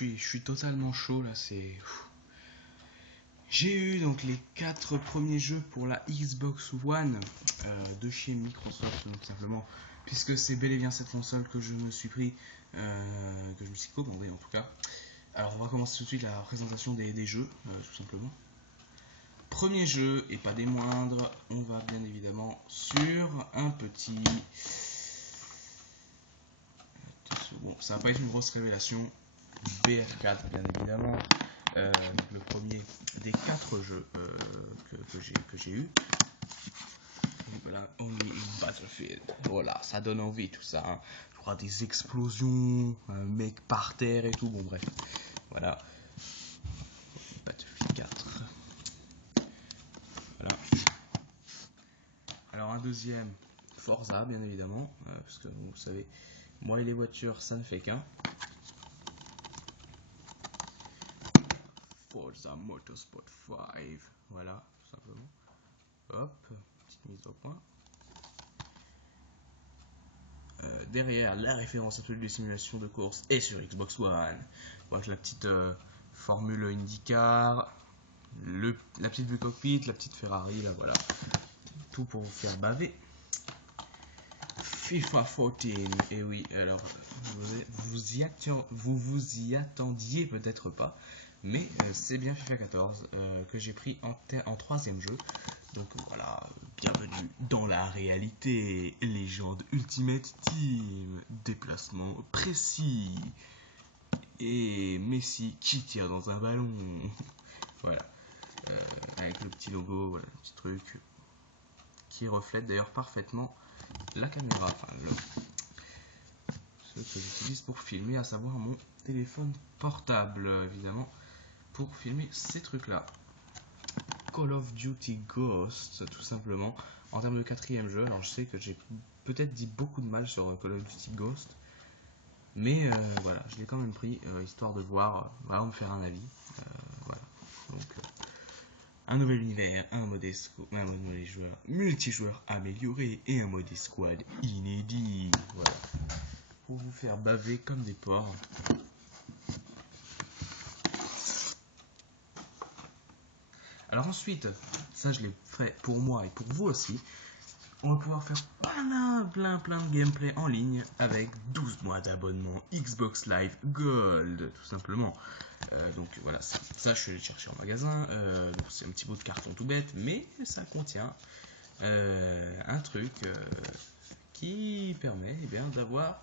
Je suis totalement chaud là, c'est... J'ai eu donc les 4 premiers jeux pour la Xbox One de chez Microsoft, donc simplement, puisque c'est bel et bien cette console que je me suis pris, que je me suis commandé en tout cas. Alors on va commencer tout de suite la présentation des jeux, tout simplement. Premier jeu, et pas des moindres, on va bien évidemment sur un petit... Bon, ça va pas être une grosse révélation, BF4 bien évidemment. Le premier des 4 jeux que j'ai eu. Voilà, Only in Battlefield. Voilà, ça donne envie tout ça. Hein. Je crois des explosions, un mec par terre et tout. Bon, bref. Voilà. Battlefield 4. Voilà. Alors, un deuxième, Forza, bien évidemment. Parce que vous savez, moi et les voitures, ça ne fait qu'un. Forza Motorsport 5. Voilà, tout simplement. Hop, petite mise au point. Derrière, la référence absolue des simulations de course est sur Xbox One. Voilà, la petite Formule IndyCar, la petite vue cockpit, la petite Ferrari, là voilà. Tout pour vous faire baver. FIFA 14, et oui, alors vous vous y attendiez peut-être pas, mais c'est bien FIFA 14 que j'ai pris en troisième jeu. Donc voilà, bienvenue dans la réalité, légende Ultimate Team, déplacement précis, et Messi qui tire dans un ballon. Voilà, avec le petit logo, voilà, le petit truc qui reflète d'ailleurs parfaitement la caméra, enfin ce que j'utilise pour filmer, à savoir mon téléphone portable, évidemment, pour filmer ces trucs-là. Call of Duty Ghost, tout simplement, en termes de quatrième jeu. Alors je sais que j'ai peut-être dit beaucoup de mal sur Call of Duty Ghost, mais voilà, je l'ai quand même pris, histoire de voir, voilà, me faire un avis. Voilà, donc un nouvel univers, un mode joueur, multijoueur amélioré et un mode escouade inédit. Voilà, pour vous faire baver comme des porcs. Alors ensuite, ça je l'ai fait pour moi et pour vous aussi, on va pouvoir faire plein de gameplay en ligne avec 12 mois d'abonnement Xbox Live Gold, tout simplement. Donc voilà, ça je suis allé chercher en magasin, c'est un petit bout de carton tout bête, mais ça contient un truc qui permet d'avoir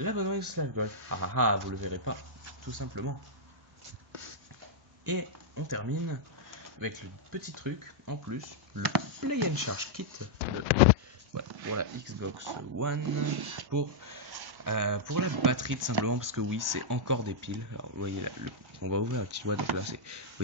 l'abonnement Xbox Live Gold. Vous le verrez pas, tout simplement. Et on termine avec le petit truc en plus, le Play and Charge Kit pour la Xbox One, pour la batterie tout simplement, parce que oui, c'est encore des piles. Alors vous voyez là, on va ouvrir la petite boîte, donc là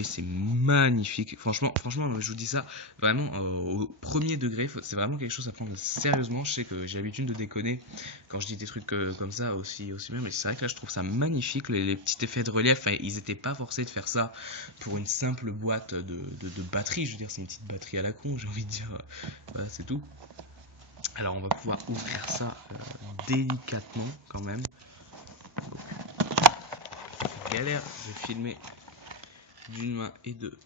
c'est magnifique. Franchement, je vous dis ça vraiment au premier degré, c'est vraiment quelque chose à prendre sérieusement. Je sais que j'ai l'habitude de déconner quand je dis des trucs comme ça aussi bien, mais c'est vrai que là je trouve ça magnifique, les petits effets de relief. Enfin, ils n'étaient pas forcés de faire ça pour une simple boîte de batterie. Je veux dire, c'est une petite batterie à la con, j'ai envie de dire. Voilà, c'est tout. Alors on va pouvoir ouvrir ça délicatement quand même. Donc, galère de filmer d'une main et de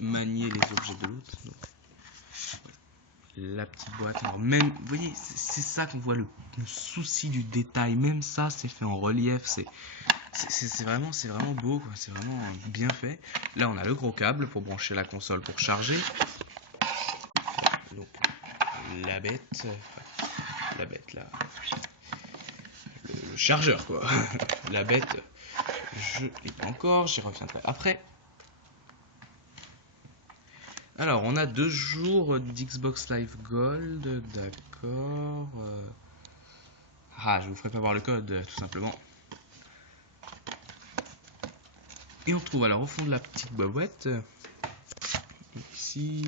manier les objets de l'autre. Donc voilà. La petite boîte. Alors même, vous voyez, c'est ça qu'on voit le souci du détail. Même ça, c'est fait en relief. C'est vraiment beau, quoi. C'est vraiment bien fait. Là, on a le gros câble pour brancher la console pour charger. Donc la bête là. Le chargeur quoi. La bête, je l'ai pas encore, j'y reviendrai après. Alors on a 2 jours d'Xbox Live Gold, d'accord. Je vous ferai pas voir le code tout simplement. Et on trouve alors au fond de la petite boîte ici,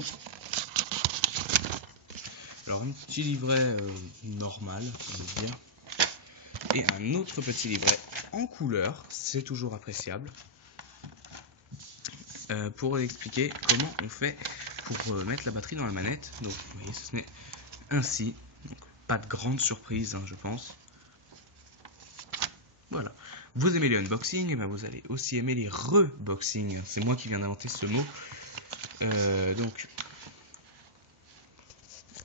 alors un petit livret normal, on va dire, et un autre petit livret en couleur, c'est toujours appréciable, pour expliquer comment on fait pour mettre la batterie dans la manette. Donc vous voyez, ce n'est ainsi, donc pas de grande surprise, hein, je pense. Voilà. Vous aimez les unboxings, et ben vous allez aussi aimer les reboxings. C'est moi qui viens d'inventer ce mot. Donc,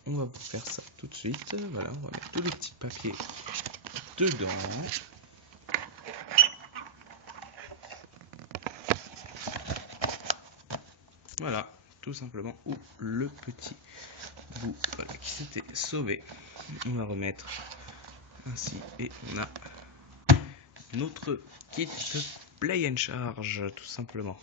on va vous faire ça tout de suite. Voilà, on va mettre tous les petits papiers dedans. Voilà, tout simplement. Ou le petit bout voilà, qui s'était sauvé. On va remettre ainsi et on a notre kit de Play and Charge, tout simplement.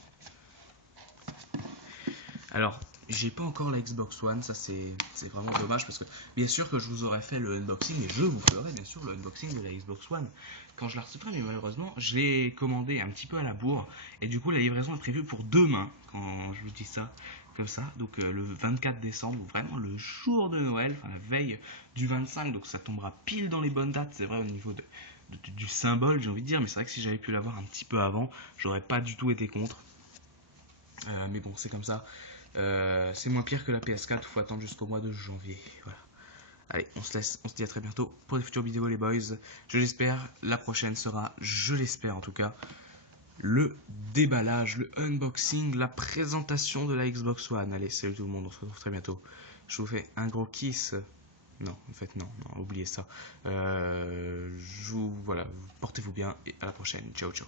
Alors, j'ai pas encore la Xbox One, ça c'est vraiment dommage parce que bien sûr que je vous aurais fait le unboxing et je vous ferai bien sûr le unboxing de la Xbox One quand je la recevrai, mais malheureusement je l'ai commandé un petit peu à la bourre et du coup la livraison est prévue pour demain quand je vous dis ça comme ça, donc le 24 décembre, vraiment le jour de Noël, enfin la veille du 25, donc ça tombera pile dans les bonnes dates, c'est vrai au niveau du symbole j'ai envie de dire, mais c'est vrai que si j'avais pu l'avoir un petit peu avant, j'aurais pas du tout été contre. Mais bon, c'est comme ça. C'est moins pire que la PS4, il faut attendre jusqu'au mois de janvier. Voilà. Allez, on se laisse, on se dit à très bientôt pour des futures vidéos les boys. Je l'espère, la prochaine sera, je l'espère en tout cas, le déballage, le unboxing, la présentation de la Xbox One. Allez, salut tout le monde, on se retrouve très bientôt. Je vous fais un gros kiss. Non, en fait non, oubliez ça. Voilà, portez-vous bien et à la prochaine. Ciao, ciao.